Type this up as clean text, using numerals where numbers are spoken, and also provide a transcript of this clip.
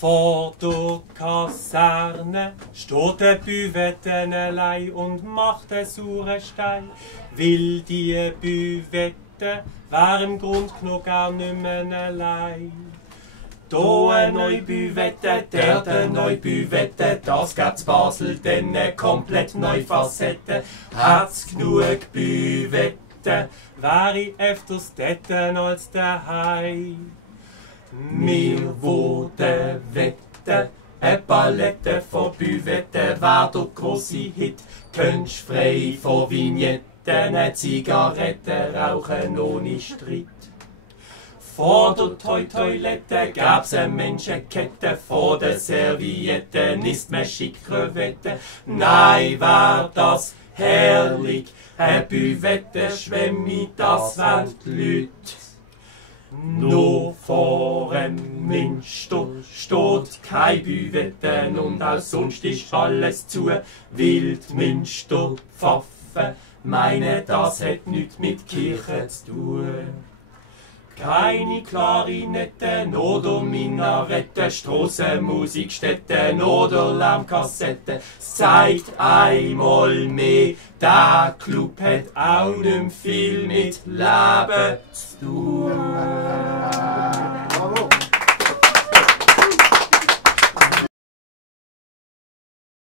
Vor der Kaserne steht der Büvette allein und macht den sauren Stein. Will die Büvette wär im Grund noch gar nicht mehr allein. Da eine neue Büvette, der neue Büvette, das gibt's Basel, denn eine komplett neue Facette. Hat's genug Büvette, wär ich öfters detten als daheim. Mir wurde wette, Palette von Büvette wär der grosse Hit. Könntest frei von Vignetten, ne Zigarette rauchen ohne Streit. Vor der Toilette gab's eine Menschenkette, vor der Serviette isst man schick Krevette. Nein, war das herrlich, Büvette schwemmi, das waren die Leute. Nur vor dem Minster steht kein Büvette und auch sonst ist alles zu. Wild Minster Pfaffen meine, das hat nichts mit Kirche zu tun. Keine Klarinetten oder Minaretten, Strassenmusikstätten oder Lärmkassetten. Es zeigt einmal mehr, der Club hat auch nicht viel mit Leben zu tun.